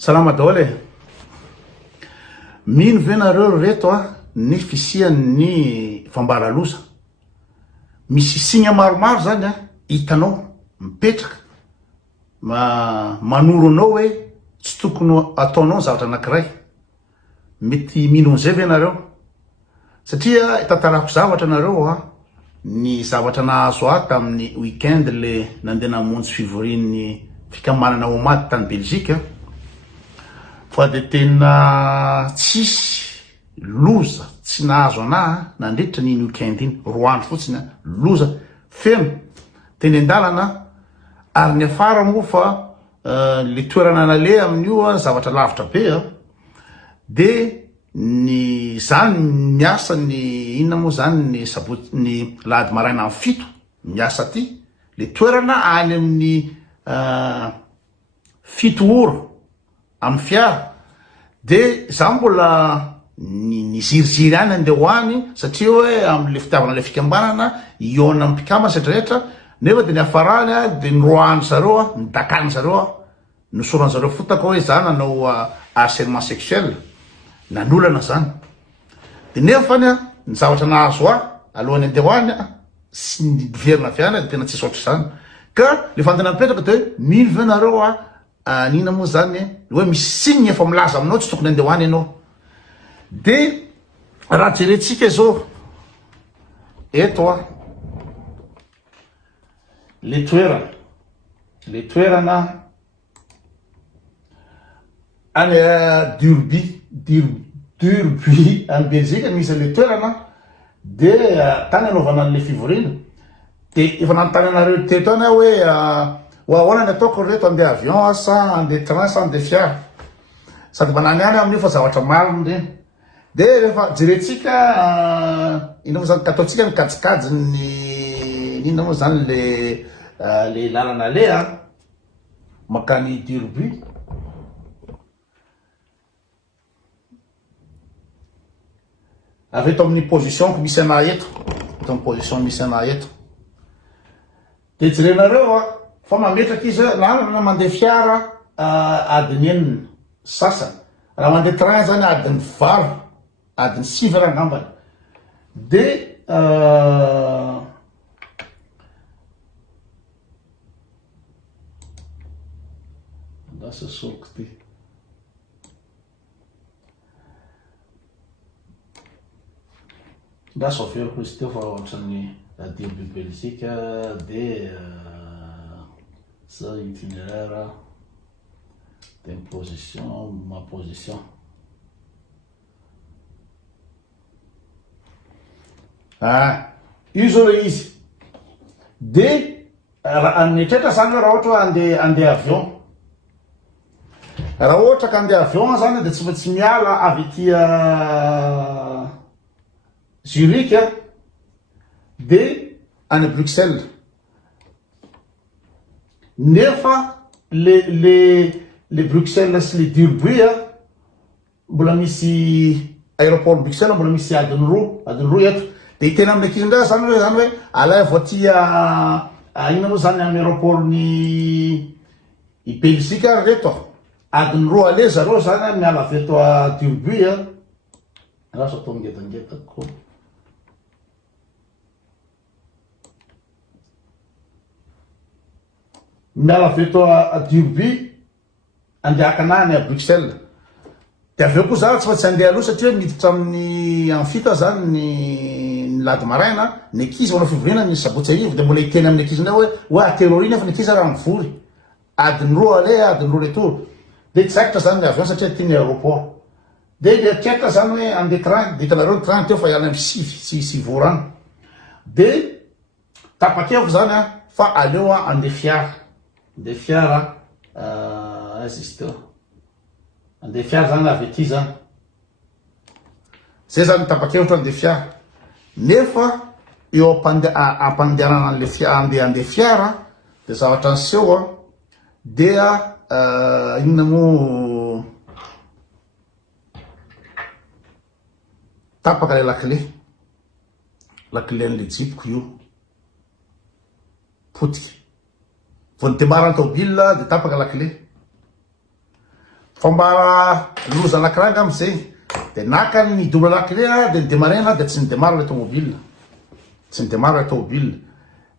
Salama daholo e. Mino ve nareo reto ny fisian'ny fambaraloza. Misy signa maromaro zany hitanao mipetraka manoro anao hoe tsy tokony ataonao zavatra anankiray. Mety mino an'izay ve nareo? Satria tantarako zavatra nareo ny zavatra nahazo ahy tamin'ny weekend le nandeha namonjy fivorian'ny fikamanana homady tany Belzika. Fa de tena tsisy loza tsy nahazo anahy nandritra ny weekend iny, roa andro fotsiny loza feno teny andalana ary ny afara moa fa le toerana naleha amin'io zavatra lavitra be de ny zany miasa ny inona moa zany ny sabotsy ny lahady maraina amin'ny fito miasa ty le toerana any amin'ny fito ora amin'ny fiara de za mbola ny ziriziry any andeha hoany satria hoe am'le fitiavana le fikambanana iona amin'ny mpikama setrarehetra nefa de ny afarany de ny roa andro zareo nidakany zareo nosorany zareo fotaka hoe za nanao harcèlement sexuel nanolana zany de nefany ny zavatra nahazo alohan'ny andeha hoany sy niverina avy any de tena tsisy oatra zany ka le fandena mipetraka de hoe mino ve nareo nina moa zany hoe misy signe efa milaza aminao tsy tokony andeha hoany ianao de raha jerentsika zao eto le toerana any Durby any Belzika misy le toerana de tany anaovana an'le fivoriana de efa nanontany anareo teto any hoe ahoana ny ataoko reto andeha avion sa andeha train sa andeha fiara sady manany any amin'io fa zavatra mariny reny de rehefa jerentsika ina moa zany kataotsika ny kajikajy ny inona moa zany le lalana le makany Durby avy eto amin'ny position ko misy ana eto eto amin'ny position misy ana eto de jerenareo fa mametraka izy na mandeha fiara adiny enina sasany raha mandeha train zany adiny valo adiny sivy raha angambany de lasa soko ty lasa overiko izy teo fa ohatran'ny Durby Belzika de ça itinéraire de position ma position io zao le izy de anetrehitra zany hoe raha ohatra andeha avion raha ohatra ka andeha avion zany de tsy maintsy miala avy tia Zurich de any Bruxelles nefa le Bruxelles sy le Durby mbola misy aéroport Bruxelles mbola misy adiny roa eto de tena amin'ny akizy ndray zany hoe alay voatia ina moa zany amin'ny aéroport ny Belzika reto adiny roa ale zareo zany miala avy eto Durby raha atao ngedangedaka koa miala avy eto Durby andehakanany Bruxelles de aveo koa za tsy fa tsy andeha aloha satria miditra amin'ny amfita zany ny lady maraina ny ankizy manao fivoriana ny sabotsy arivo de mbola hiteny amin'ny ankizy ndray hoe aterorina fa ny ankizy raha mivory adiny roa ale adiny roa retour de tsaikitra zany ny avion satria tiany aéroport de eritreretra zany hoe andeha train de hitanareo ny train teo fa iala amin'ny sivy vorana de tapakeviko zany fa aleo andeha fiara aiza izy teo andeha fiara zany avy aty zany zay zany tapakevitra andeha fiara nefa eo ampandehanana an'le fiara de zavatra niseho dia inona moa tapaka le lakile an'le jipoko io potika vao nidemarana tobile de tapaka lakile fomba loza anankiray am'izay de naka ny dolo anankiray de nidemarena de tsy nidemara le tomobile tsy nidemara le tomobile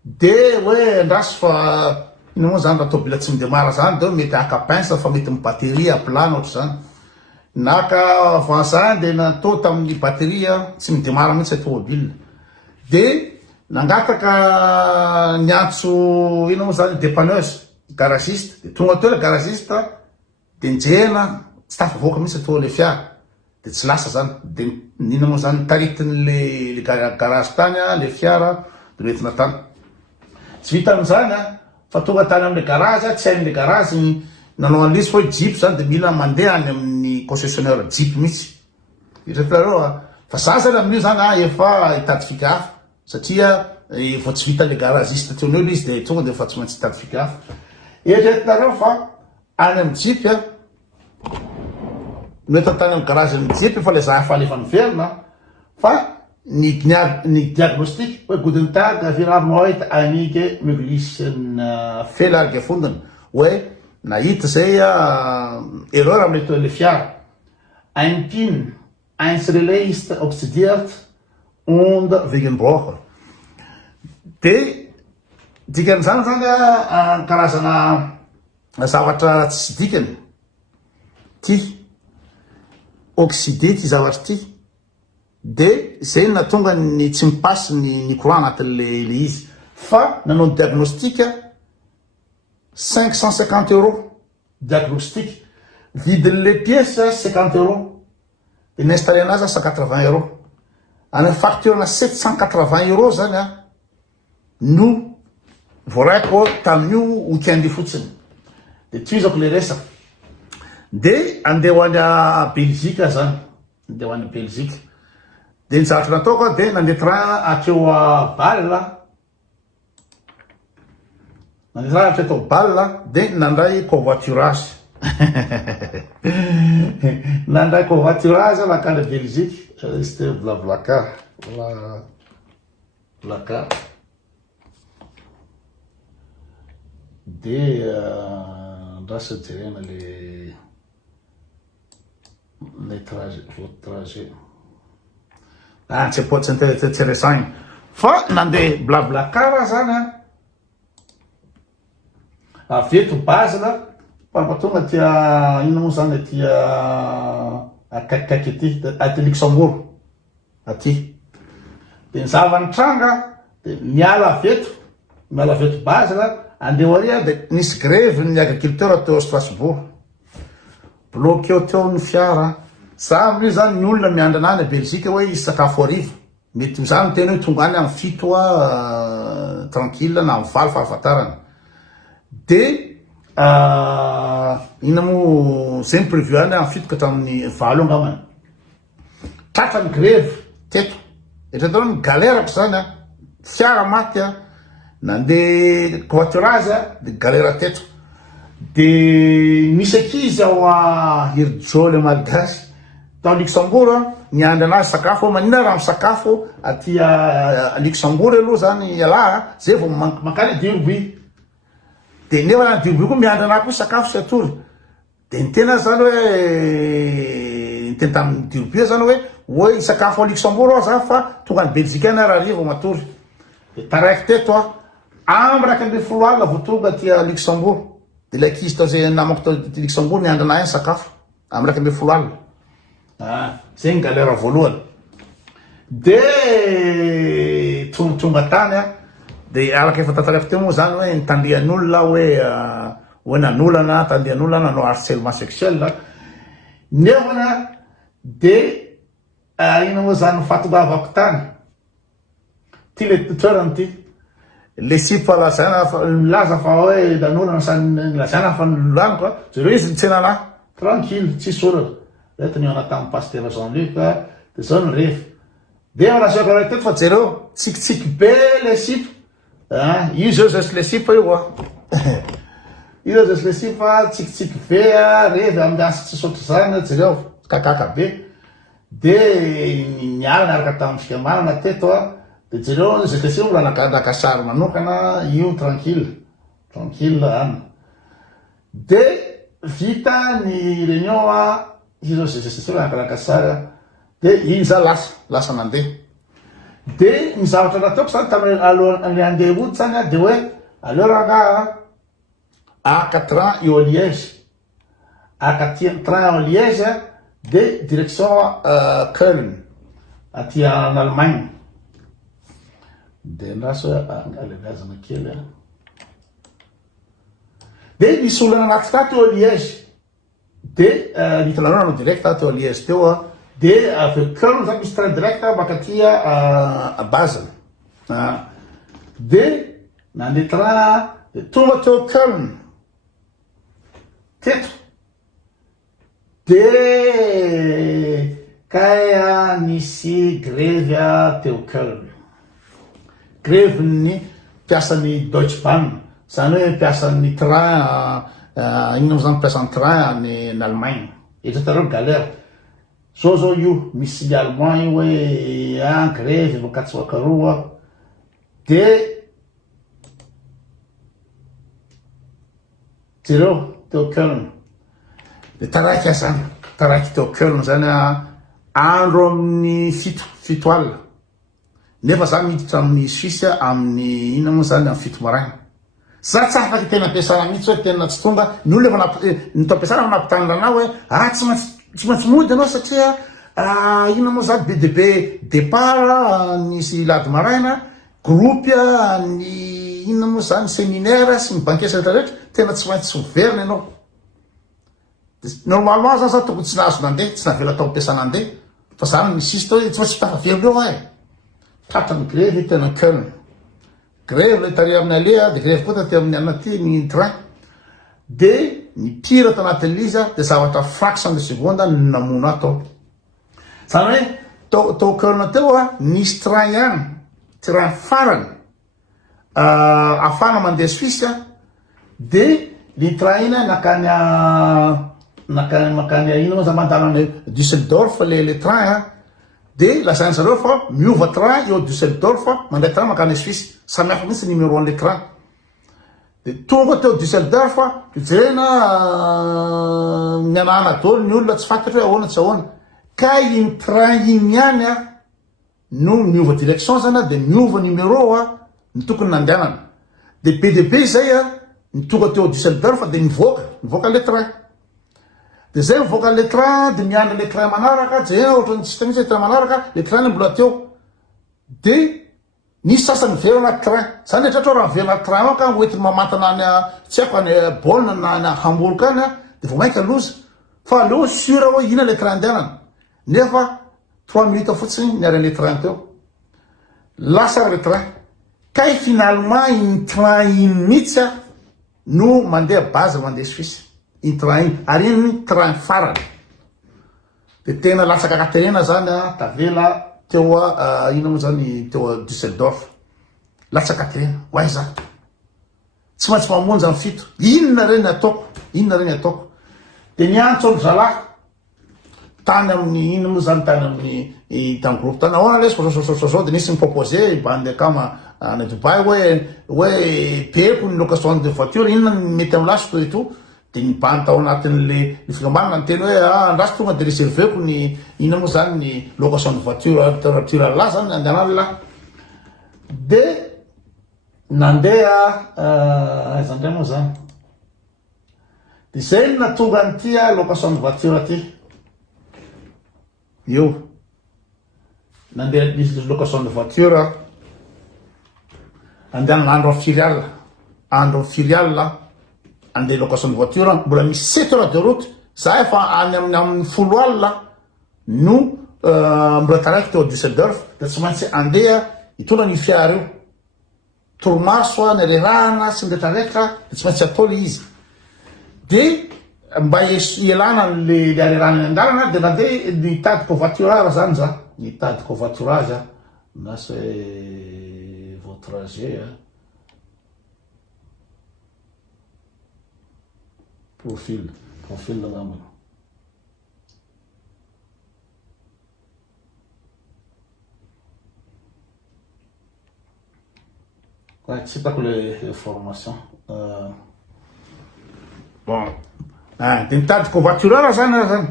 de hoe andraso fa ino moa zany raha tomobile tsy midemara zany de mety akapinsa fa mety mibatterie aplana ohatry zany naka avancin de natao tamin'ny batterie tsy midemara mihitsy le tomobile de nangataka niantso ino moa zany dépanneuse garagiste de tonga teo le garagiste de njehana tsy tafavoaka mihitsy atao le fiara de tsy lasa zany de nina moa zany taritiny le garage tany le fiara de retina tany tsy vita am'izany fa tonga tany am'le garage tsy hain'le garage nanao an'lisy fa jeep zany de mila mandeha any amin'ny concessionnaire jeep mihitsy iretareo fa za zany amin'io zany efa hitady hafa satria efa tsy vita le garagiste teo neo izy de tonga de efa tsy maintsy hitady hafa eretinareo fa any amin'ny jeep mety tany amin'ny garage amin'ny jeep fa le za fa lefa niverina fa ny diagnostic hoe guten tag wir haben heute einige möglichen Fehler gefunden hoe nahita zay erreur amle le fiara ein pin eins relais ist oxidiert und wegen Broch de dikan'izany zany karazana zavatra tsy dikany ty oxydé ty zavatra ty de zay natonga ny tsy mipasy ny courant anatin'le izy fa nanao diagnostic 550 € diagnostic vidin'le pièce 50 € de n'installé anazy 180 € any facture 780 € zany no voaraiko tamin'io weekend fotsiny de toizako le resaka de andeha ho any Belgique zany andeha ho any Belgique de ny zavatra nataoko de nandeha train akeo Bâle nandeha train akeo Bâle de nandray covoiturage nandray covoiturage nakany Belgique c'était blablaka blaka de ndrasa jerena le trajet votre trajet tsy intéressant fa nandeha blablakara zany aveto base pampatonga tia ino moa zany tia akakikaiky aty Luxembourg aty de nizavany tranga de miala aveto base andeha ho aria de nisy grève ny agriculteur teo Strasbourg bloqué teo ny fiara za amin'io zany ny olona miandra anany Belgique hoe isy sakafo arivo mety zany tena hoe tonga any amin'ny fito tranquille na amin'ny valo fahafantarana de ina mo zay prévu any amin'ny fito ka hatramin'ny valo angamany tratra ny grève teto etratrao ny galerako zany fiara maty nandeha covoiturage de galera teto de misy akizy ao Hirjole malgasy tao Luxembourg niandry anazy sakafo manina raha misakafo aty Luxembourg aloha zany iala zay vao makany Durbuy de nefa na Durbuy koa miandry anazy koa sakafo sy atory de ny tena zany hoe ny tena tamin'ny Durbuy zany hoe isakafo a Luxembourg ao za fa tonga ny Belgique any raha ry vao matory de taraiky teto amby raiky amby folo alina vao tonga ty Luxembourg de le akizy tao zay namako tao Luxembourg niandry anazy sakafo amby raiky amby folo alina zay ny galera voalohany de tonga tany de araka efa tantarako teo moa zany hoe nitandihan'olona hoe nanolana tandihan'olona nanao harcèlement sexuel nefana de ino moa zany fatongavako tany ty le toerany ty le sipa laza fa hoe nanolana lazana fa nolaniko zareo izy nitsenana tranquille tsisy orana reto niona tamin'ny pasteur Jean-Luc de zao ny refa de rasako raha teto fa jereo tsikitsiky be le sipa io zao zasy le sipa io io zao zasy le sipa tsikitsiky be revy amin'ny asa tsy sotro zany jereo kakaka be de niala niaraka tamin'ny fiamanana teto de jereo zay lesio mbola nakasary manokana io tranquille any de vita ny réunion izy zao zay ankaraka sara de iny za lasa nandeha de ny zavatra nataoko zany tamin'ny alohan'ny andeha ody zany de hoe aleo raha aka train eo à Liège aka train en Liège de direction Köln aty en Allemagne de ndraso alevazana kely de misy olona anaty tato eo à Liège de nitanarona direct tato eo à Liège teo de aveo Köln zany misy train direct baka aty à Basel de nandeha train de tonga teo Köln teto de kaya nisy grevy teo Köln grevy ny mpiasan'ny Deutsche Bahn zany hoe mpiasan'ny train ino zany mpiasan'ny train ny Allemagne etratareo galère zao io misy Allemand io hoe grevy vokatsy de zereo teo Köln de taraiky zany taraiky teo Köln zany andro amin'ny fito alina nefa za miditra amin'ny Suisse amin'ny ina moa zany amin'ny fito maragna za tsy afaky tena ampiasana mihitsy hoe tena tsy tonga ny olona nito ampiasana nampitana anao hoe tsy maintsy mody anao satria ina moa zany be de be départ nisy lady maraina groupe ny ina moa zany séminaire sy ny bankesa rehetrarehetra tena tsy maintsy verina ianao normalement zany za tokony tsy nahazo nandeha tsy navela tao ampiasana andeha fa zany misisy tao tsy maintsy tafavelo eo tratrany grevy tena Köln grevy le tare amin'ny alea de grevy koa taty amin'ny anaty ny train de nipira tanatin'izy de zavatra fraction de seconde namono atao zany hoe tao Köln teo nisy train ihany train farany afana mandeha Suisse de ny train iny nakany ino moa za mandalana Düsseldorf le train de lazainy zareo fa miova train eo Düsseldorf mandeha train makany Suisse samihafa mihitsy numéro 1 le train de tonga teo Düsseldorf jerena mianahana dolo ny olona tsy fantatra hoe ahoana tsy ahoana ka iny train iny ihany no miova direction zany de miova numéro ny tokony nandehanana de be zay ny tonga teo Düsseldorf de mivoaka le train de zay mivoaka le train de miandry le train manaraka jerena ohatrany tsy tamitsy train manaraka le train mbola teo de nisy sasany very anaty train zany rehetratra raha very anaty train ao ka hoentiny mamantana any tsy haiko any Bonn na any Hamburg any de vo mainka loza fa aleo sûr hoe ina le train andehanana nefa 3 minutes fotsiny niaran'le train teo lasa le train kay finalement iny train iny mihitsy no mandeha base mandeha Suisse iny train iny ary iny train farany de tena latsaka akaterena zany tavela teo ino moa zany teo Düsseldorf latsaka akaterena hoaiza tsy maintsy mamonjy amin'ny fito inona reny ataoko de niantso olo zalahy tany amin'ny ino moa zany tany amin'ny tany groupe tany ahoana le so de nisy mipropose bande kama na Dubai hoe peko ny location de voiture inona mety amin'ny lasiko et tout de nibany tao anatin'le fikambanana ny teny hoe andraso tonga de reserveko ny ina moa zany ny location de voiture la zany andehanany la de nandeha aiza ndray moa zany de zay ny natonga an'ity location de voiture aty io nandeha nisy location de voiture andehanana andro filiale andeha location de voiture mbola misy 7 heures de route za efa any amin'ny folo alina no mbola taraiky teo Düsseldorf de tsy maintsy andeha hitondra ny fiara io torimaso ny rerahana sy nretraretra de tsy maintsy atao le izy de mba ielana le arerahana andalana de nandeha nitadiko voiturage zany za nitadiko voiturage na c'est votre trajet profil nangambana tsy hitako le formation bon de mitady covoitureur zany raha zany.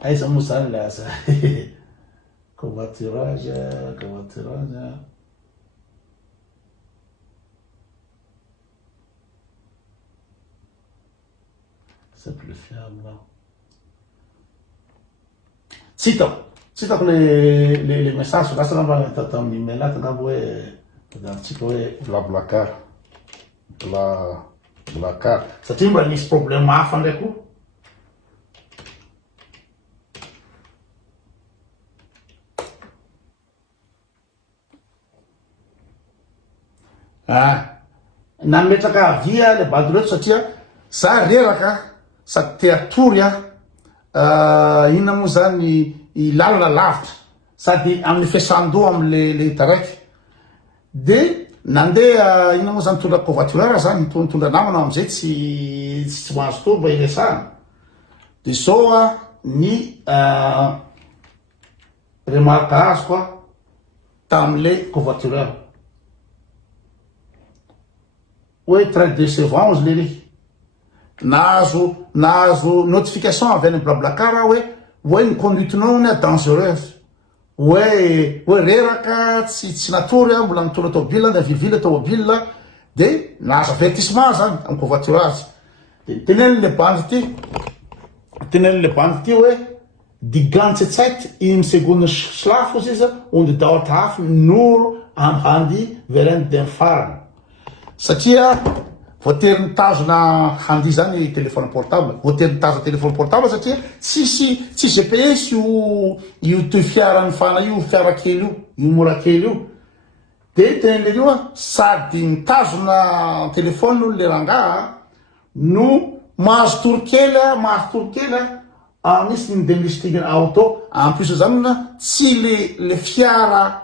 Aiza moa zany le asa covoiturage. C'est plus fiable. Tsy hitako le message lasa ngamba tata amin'ny email ato ngamba hoe adantsika hoe blacard satria mbola nisy problème hafa ndraiky koa. Nametraka avia le banderoute satria za reraka sady te atory inona moa zany lalana lavitra sady amin'ny fiasan-doha amle taraiky de nandeha inona moa zany tondra covoitureur zany tondra namana amizay tsy mahazo to mba iresana de zao ny remarque azoko tamle covoitureur hoe très décevant izy lery. nahazo notification avy any BlaBlaCar hoe ny conduitenao ny dangereuse hoe reraka tsy natory mbola mitondra tomobile de vivile tomobile de nahazo avertissement zany amin'ny covoiturage de tenen'le bandy ty hoe die ganze Zeit im seconden Schlafus izy und dauert af nur am Handy während dem Fahren. Satria voatery mitazona handy zany téléphone portable, voatery mitazona téléphone portable satria tsisy GPS io to fiara fana io fiara kely io mora kely io de tenen'le io sady mitazona téléphone le rangaha no mahazo toro kely misy ny démistigny auto en plus zany tsy le fiara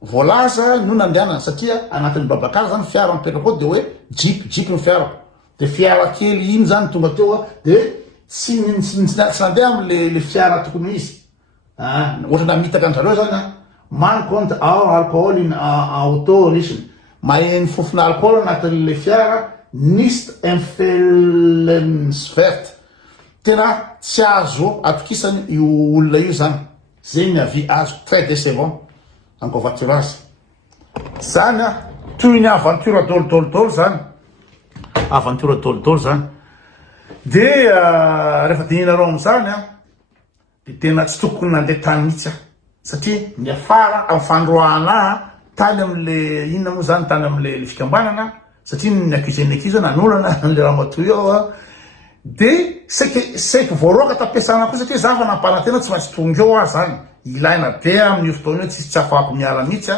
voalaza no nandehanana satria anatin'ny BlaBlaCar zany fiara mipetraka ao de hoe jeep ny fiara de fiara kely iny zany tonga teo de tsy nandeha amle fiara tokony izy ohatra namitaka an'zareo zany man compte alcool in auto risiny mahay ny fofona alcool anatin'le fiara nicht empfehlenswert tena tsy azo atokisany io olona io zany zegny avis azo très décevant en covoiturage zany toy ny aventure dolodolo zany de rehefa dininareo am'zany de tena tsy tokony nandeha tany mihitsy satria ny afara amin'ny fandroahana tany amle inona moa zany tany amle fikambanana satria ny akizen'ekizy nanolana le raha matoy ao de seky voaroaka tampiasana koa satria zava nampanantena tsy maintsy tonga eo zany ilaina be amin'ny fotoana io tsy afahako miala mihitsy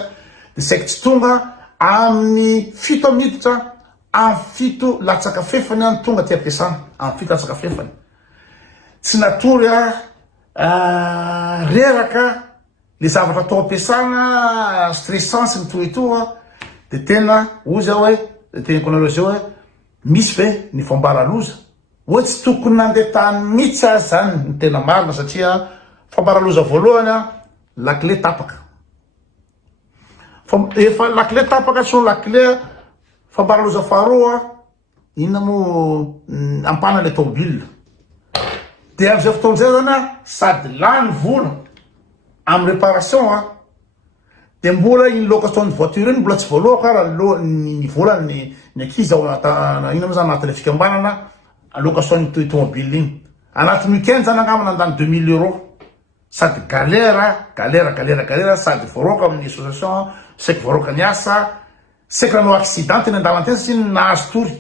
de seky tsy tonga amin'ny 7 miditra amin'ny 7 latsaka fefany any tonga ty ampiasana amin'ny 7 latsaka fefany tsy natory reraka le zavatra atao ampiasana stressance ny toetoa de tena ozy hoe teniko anareo zao hoe misy ve ny fambaraloza hoe tsy tokony nandeha tany mihitsy zany ny tena marina satria fambaraloza voalohany lakle tapaka efa lakle tapaka so lakle fambaraloza faharoa inona mo ampana le tomobile de am'izay fotoan'izay zany sady lany vola amin'ny réparation de mbola iny location de voiture iny mbola tsy voaloaka raha ny vola ny ankizy ao inona mo zany anatin'le fikambanana location ny tomobile iny anatin'ny weekend zany angamba nandany 2000 euros sady galera sady voaroaka amin'ny association seky voaroaka ny asa seky ranao accident teny andalantena satria nahazo tory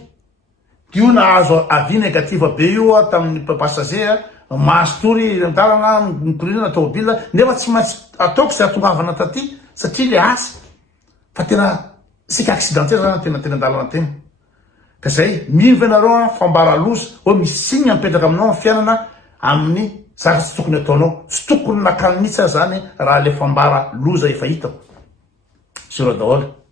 io nahazo avis négative be io tamin'ny passager mahazo tory andalana mikorina tomobile nefa tsy maintsy ataoko zay atongavana taty satria le asa fa tena seky accidentaire zany tena andalana teny ka zay mino venareo fambaraloza hoe misy signe mipetraka aminao amin'ny fiainana amin'ny zavatra tsy tokony ataonao tsy tokony nakany mihitsy zany raha le fambara loza efa hitako sira daholo